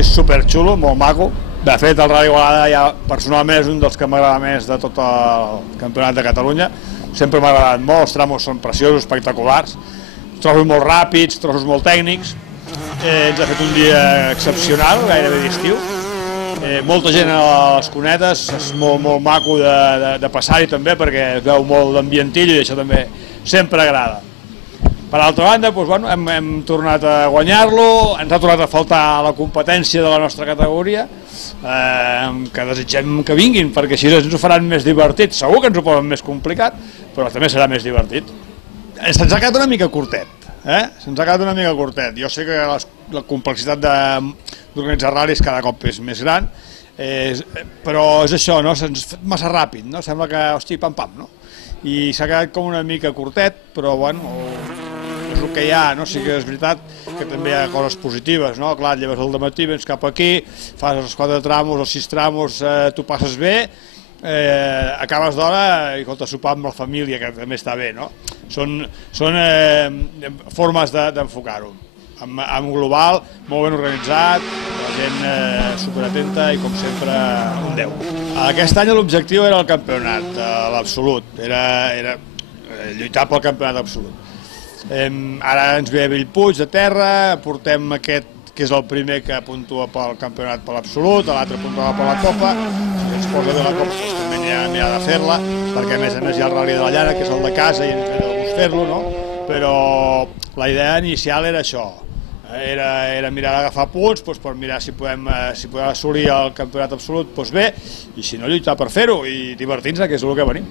és superxulo, molt maco. De fet, el Rally Igualada ja personalment és un dels que m'agrada més de tot el campionat de Catalunya. Sempre m'ha agradat molt, els tramos són preciosos, espectaculars, trossos molt ràpids, trossos molt tècnics. Ens ha fet un dia excepcional, gairebé d'estiu. Molta gent a les cunetes, és molt maco de passar-hi també perquè es veu molt d'ambientillo i això també sempre agrada. Per altra banda, hem tornat a guanyar-lo, ens ha tornat a faltar la competència de la nostra categoria, que desitgem que vinguin, perquè així ens ho faran més divertit. Segur que ens ho posen més complicat, però també serà més divertit. Se'ns ha quedat una mica curtet, se'ns ha quedat una mica curtet. Jo sé que la complexitat d'organitzar ral·lis cada cop és més gran, però és això, se'ns fa massa ràpid, sembla que, hosti, pam-pam, no? I s'ha quedat com una mica curtet, però bueno, és el que hi ha, sí que és veritat que també hi ha coses positives, clar, et lleves al dematí, vens cap aquí, fas els 4 tramos, els 6 tramos, t'ho passes bé, acabes d'hora i sopar amb la família, que també està bé, no? Són formes d'enfocar-ho. En global, molt ben organitzat, la gent superatenta i com sempre un 10. Aquest any l'objectiu era el campionat, l'absolut, era lluitar pel campionat absolut. Ara ens ve Bellpuig de terra, portem aquest que és el primer que puntua pel campionat per l'absolut, l'altre puntua per la Copa, si ens posa bé la Copa també n'hi ha de fer-la, perquè a més hi ha el Rally de la Llana, que és el de casa i ens ve de gust fer-lo, però la idea inicial era això, era mirar d'agafar punts per mirar si podem assolir el campionat absolut, bé, i si no lluitar per fer-ho i divertir-nos, que és el que venim.